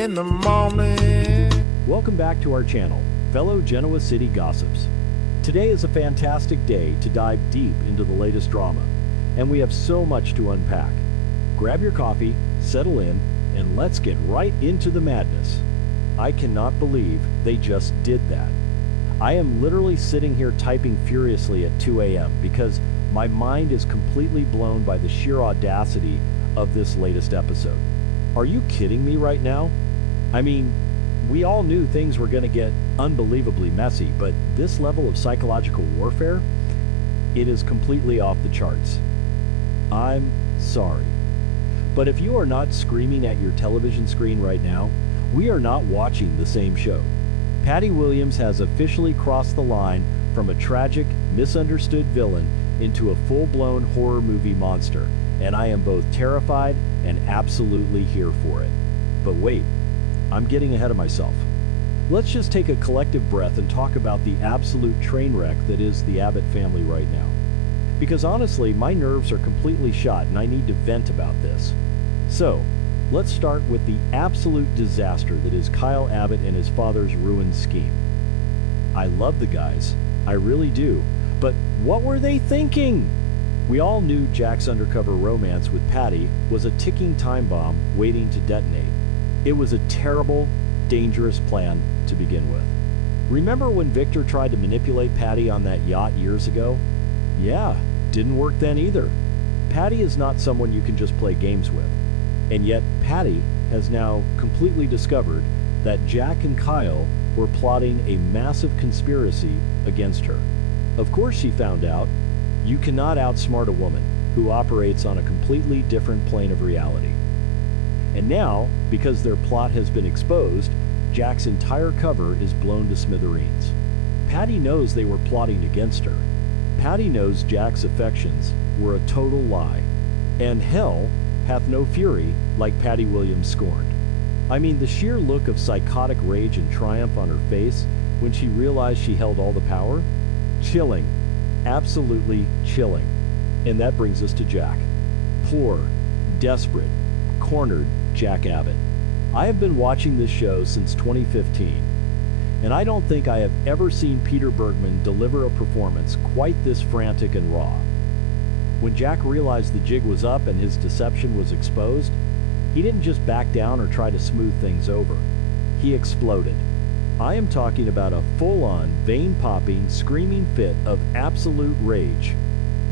in the morning. Welcome back to our channel, fellow Genoa City gossips. Today is a fantastic day to dive deep into the latest drama, and we have so much to unpack. Grab your coffee, settle in, and let's get right into the madness. I cannot believe they just did that. I am literally sitting here typing furiously at 2 a.m. because my mind is completely blown by the sheer audacity of this latest episode. Are you kidding me right now? I mean, we all knew things were going to get unbelievably messy, but this level of psychological warfare, it is completely off the charts. I'm sorry. But if you are not screaming at your television screen right now, we are not watching the same show. Patty Williams has officially crossed the line from a tragic, misunderstood villain into a full-blown horror movie monster, and I am both terrified and absolutely here for it. But wait, I'm getting ahead of myself. Let's just take a collective breath and talk about the absolute train wreck that is the Abbott family right now. Because honestly, my nerves are completely shot and I need to vent about this. So, let's start with the absolute disaster that is Kyle Abbott and his father's ruined scheme. I love the guys, I really do, but what were they thinking? We all knew Jack's undercover romance with Patty was a ticking time bomb waiting to detonate. It was a terrible, dangerous plan to begin with. Remember when Victor tried to manipulate Patty on that yacht years ago? Yeah, didn't work then either. Patty is not someone you can just play games with. And yet, Patty has now completely discovered that Jack and Kyle were plotting a massive conspiracy against her. Of course she found out you cannot outsmart a woman who operates on a completely different plane of reality. And now, because their plot has been exposed, Jack's entire cover is blown to smithereens. Patty knows they were plotting against her. Patty knows Jack's affections were a total lie. And hell hath no fury like Patty Williams scorned. I mean, the sheer look of psychotic rage and triumph on her face when she realized she held all the power? Chilling. Absolutely chilling. And that brings us to Jack. Poor, desperate, cornered Jack Abbott. I have been watching this show since 2015, and I don't think I have ever seen Peter Bergman deliver a performance quite this frantic and raw. When Jack realized the jig was up and his deception was exposed, he didn't just back down or try to smooth things over. He exploded. I am talking about a full-on, vein-popping, screaming fit of absolute rage.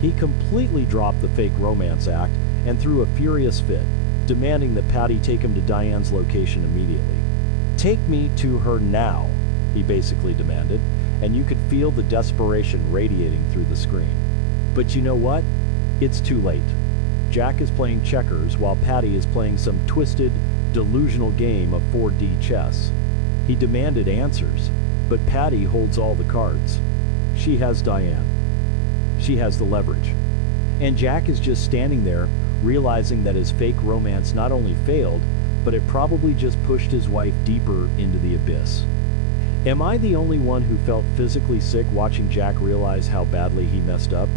He completely dropped the fake romance act and threw a furious fit, demanding that Patty take him to Diane's location immediately. "Take me to her now," he basically demanded, and you could feel the desperation radiating through the screen. But you know what? It's too late. Jack is playing checkers while Patty is playing some twisted, delusional game of 4D chess. He demanded answers, but Patty holds all the cards. She has Diane. She has the leverage. And Jack is just standing there, realizing that his fake romance not only failed, but it probably just pushed his wife deeper into the abyss. Am I the only one who felt physically sick watching Jack realize how badly he messed up?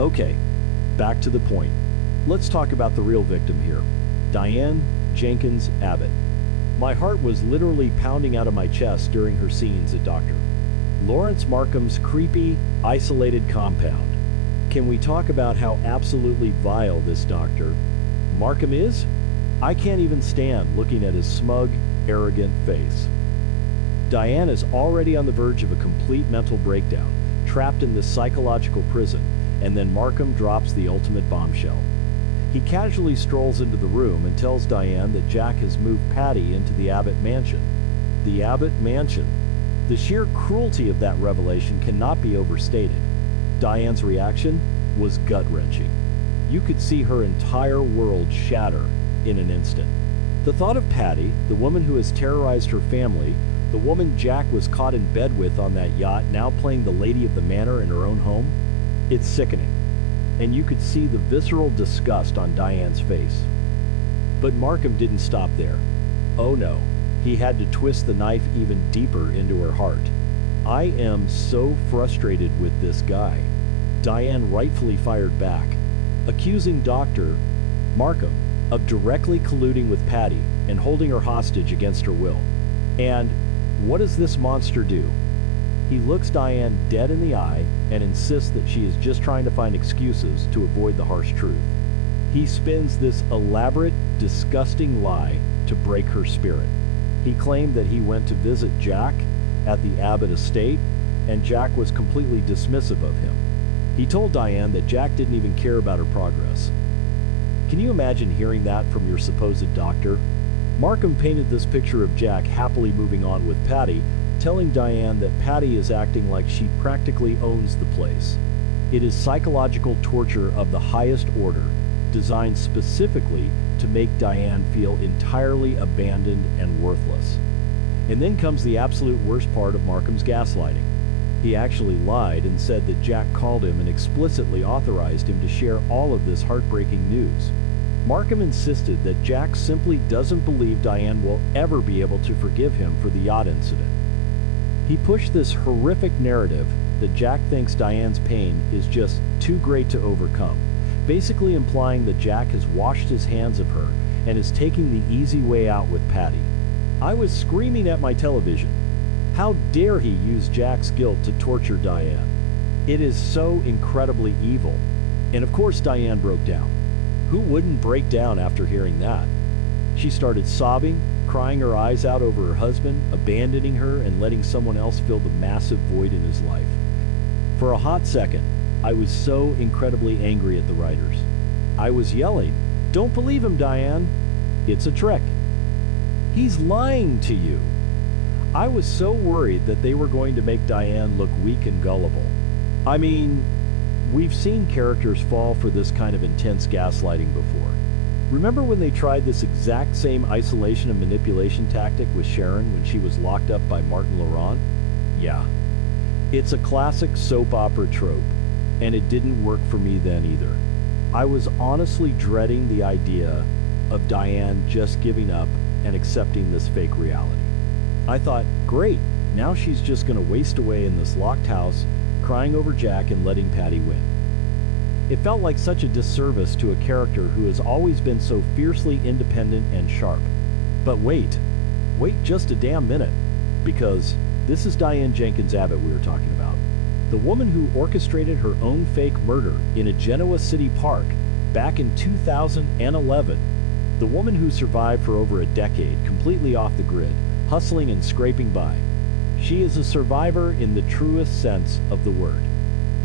Okay, back to the point. Let's talk about the real victim here, Diane Jenkins Abbott. My heart was literally pounding out of my chest during her scenes at Dr. Lawrence Markham's creepy, isolated compound. Can we talk about how absolutely vile this Dr. Markham is? I can't even stand looking at his smug, arrogant face. Diane is already on the verge of a complete mental breakdown, trapped in this psychological prison, and then Markham drops the ultimate bombshell. He casually strolls into the room and tells Diane that Jack has moved Patty into the Abbott mansion. The Abbott mansion. The sheer cruelty of that revelation cannot be overstated. Diane's reaction was gut-wrenching. You could see her entire world shatter in an instant. The thought of Patty, the woman who has terrorized her family, the woman Jack was caught in bed with on that yacht, now playing the lady of the manor in her own home, it's sickening. And you could see the visceral disgust on Diane's face. But Markham didn't stop there. Oh no, he had to twist the knife even deeper into her heart. I am so frustrated with this guy. Diane rightfully fired back, accusing Dr. Markham of directly colluding with Patty and holding her hostage against her will. And what does this monster do? He looks Diane dead in the eye and insists that she is just trying to find excuses to avoid the harsh truth. He spins this elaborate, disgusting lie to break her spirit. He claimed that he went to visit Jack at the Abbott estate, and Jack was completely dismissive of him. He told Diane that Jack didn't even care about her progress. Can you imagine hearing that from your supposed doctor? Markham painted this picture of Jack happily moving on with Patty, telling Diane that Patty is acting like she practically owns the place. It is psychological torture of the highest order, designed specifically to make Diane feel entirely abandoned and worthless. And then comes the absolute worst part of Markham's gaslighting. He actually lied and said that Jack called him and explicitly authorized him to share all of this heartbreaking news. Markham insisted that Jack simply doesn't believe Diane will ever be able to forgive him for the yacht incident. He pushed this horrific narrative that Jack thinks Diane's pain is just too great to overcome, basically implying that Jack has washed his hands of her and is taking the easy way out with Patty. I was screaming at my television. How dare he use Jack's guilt to torture Diane? It is so incredibly evil. And of course Diane broke down. Who wouldn't break down after hearing that? She started sobbing, crying her eyes out over her husband, abandoning her and letting someone else fill the massive void in his life. For a hot second, I was so incredibly angry at the writers. I was yelling, "Don't believe him, Diane. It's a trick. He's lying to you." I was so worried that they were going to make Diane look weak and gullible. I mean, we've seen characters fall for this kind of intense gaslighting before. Remember when they tried this exact same isolation and manipulation tactic with Sharon when she was locked up by Martin Laurent? Yeah. It's a classic soap opera trope, and it didn't work for me then either. I was honestly dreading the idea of Diane just giving up and accepting this fake reality. I thought, great, now she's just going to waste away in this locked house, crying over Jack and letting Patty win. It felt like such a disservice to a character who has always been so fiercely independent and sharp. But wait just a damn minute, because this is Diane Jenkins Abbott we were talking about. The woman who orchestrated her own fake murder in a Genoa City park back in 2011. The woman who survived for over a decade, completely off the grid, hustling and scraping by. She is a survivor in the truest sense of the word.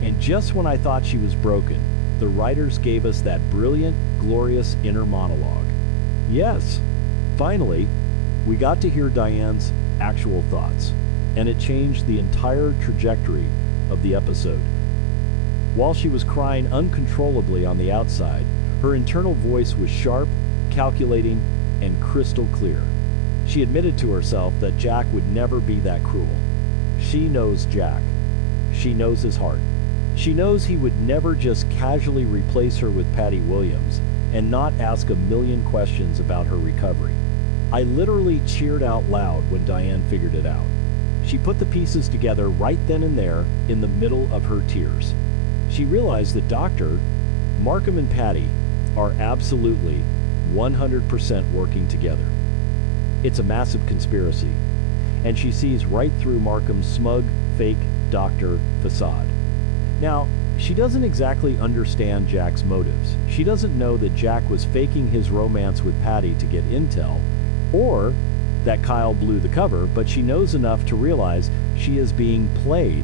And just when I thought she was broken, the writers gave us that brilliant, glorious inner monologue. Yes, finally, we got to hear Diane's actual thoughts, and it changed the entire trajectory of the episode. While she was crying uncontrollably on the outside, her internal voice was sharp, calculating, and crystal clear. She admitted to herself that Jack would never be that cruel. She knows Jack. She knows his heart. She knows he would never just casually replace her with Patty Williams and not ask a million questions about her recovery. I literally cheered out loud when Diane figured it out. She put the pieces together right then and there in the middle of her tears. She realized that Dr. Markham and Patty are absolutely 100% working together. It's a massive conspiracy, and she sees right through Markham's smug, fake doctor facade. Now, she doesn't exactly understand Jack's motives. She doesn't know that Jack was faking his romance with Patty to get intel, or that Kyle blew the cover, but she knows enough to realize she is being played.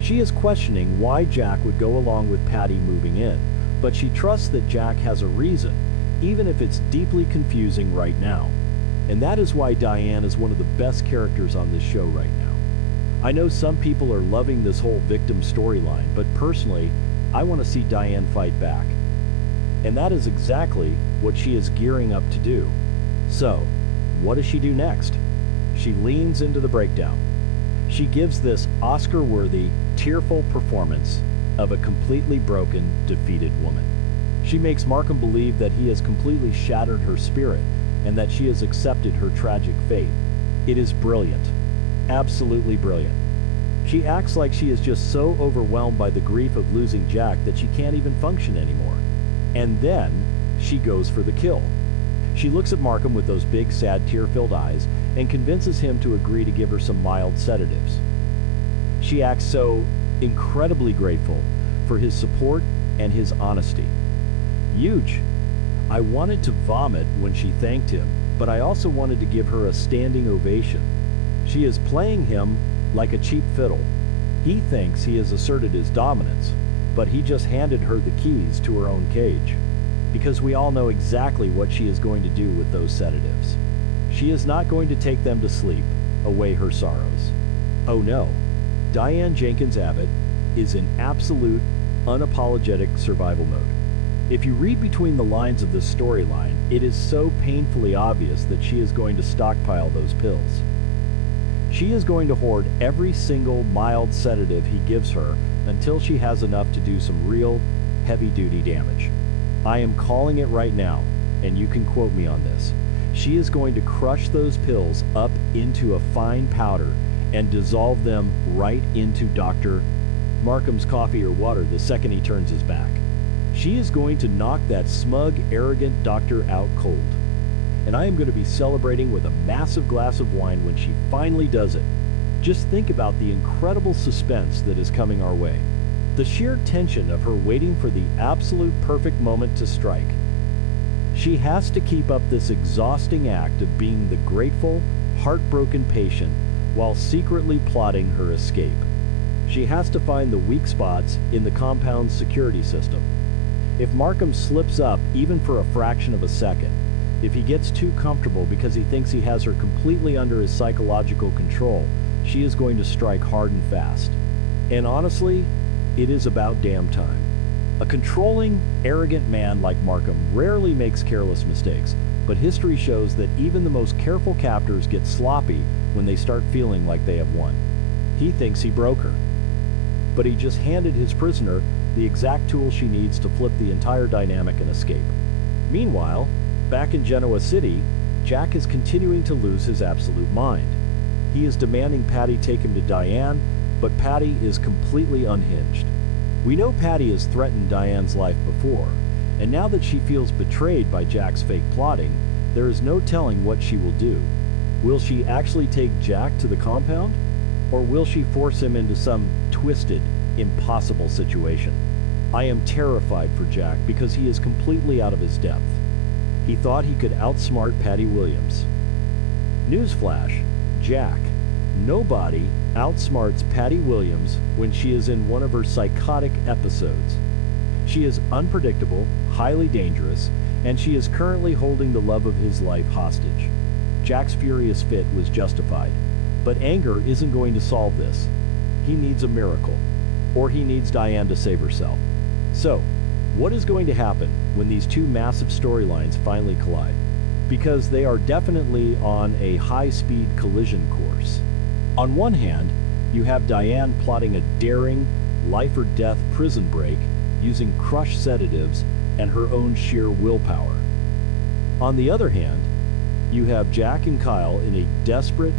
She is questioning why Jack would go along with Patty moving in, but she trusts that Jack has a reason, even if it's deeply confusing right now. And that is why Diane is one of the best characters on this show right now. I know some people are loving this whole victim storyline, but personally, I want to see Diane fight back. And that is exactly what she is gearing up to do. So, what does she do next? She leans into the breakdown. She gives this Oscar-worthy, tearful performance of a completely broken, defeated woman. She makes Markham believe that he has completely shattered her spirit and that she has accepted her tragic fate. It is brilliant. Absolutely brilliant. She acts like she is just so overwhelmed by the grief of losing Jack that she can't even function anymore. And then she goes for the kill. She looks at Markham with those big, sad, tear-filled eyes and convinces him to agree to give her some mild sedatives. She acts so incredibly grateful for his support and his honesty. Huge. I wanted to vomit when she thanked him, but I also wanted to give her a standing ovation. She is playing him like a cheap fiddle. He thinks he has asserted his dominance, but he just handed her the keys to her own cage. Because we all know exactly what she is going to do with those sedatives. She is not going to take them to sleep, away her sorrows. Oh no, Diane Jenkins Abbott is in absolute, unapologetic survival mode. If you read between the lines of this storyline, it is so painfully obvious that she is going to stockpile those pills. She is going to hoard every single mild sedative he gives her until she has enough to do some real, heavy-duty damage. I am calling it right now, and you can quote me on this. She is going to crush those pills up into a fine powder and dissolve them right into Dr. Markham's coffee or water the second he turns his back. She is going to knock that smug, arrogant doctor out cold. And I am going to be celebrating with a massive glass of wine when she finally does it. Just think about the incredible suspense that is coming our way. The sheer tension of her waiting for the absolute perfect moment to strike. She has to keep up this exhausting act of being the grateful, heartbroken patient while secretly plotting her escape. She has to find the weak spots in the compound's security system. If Markham slips up even for a fraction of a second, if he gets too comfortable because he thinks he has her completely under his psychological control, she is going to strike hard and fast. And honestly, it is about damn time. A controlling, arrogant man like Markham rarely makes careless mistakes, but history shows that even the most careful captors get sloppy when they start feeling like they have won. He thinks he broke her, but he just handed his prisoner the exact tool she needs to flip the entire dynamic and escape. Meanwhile, back in Genoa City, Jack is continuing to lose his absolute mind. He is demanding Patty take him to Diane, but Patty is completely unhinged. We know Patty has threatened Diane's life before, and now that she feels betrayed by Jack's fake plotting, there is no telling what she will do. Will she actually take Jack to the compound? Or will she force him into some twisted, impossible situation? I am terrified for Jack because he is completely out of his depth. He thought he could outsmart Patty Williams. Newsflash, Jack. Nobody outsmarts Patty Williams when she is in one of her psychotic episodes. She is unpredictable, highly dangerous, and she is currently holding the love of his life hostage. Jack's furious fit was justified, but anger isn't going to solve this. He needs a miracle, or he needs Diane to save herself. So, what is going to happen when these two massive storylines finally collide? Because they are definitely on a high-speed collision course. On one hand, you have Diane plotting a daring, life-or-death prison break using crushed sedatives and her own sheer willpower. On the other hand, you have Jack and Kyle in a desperate,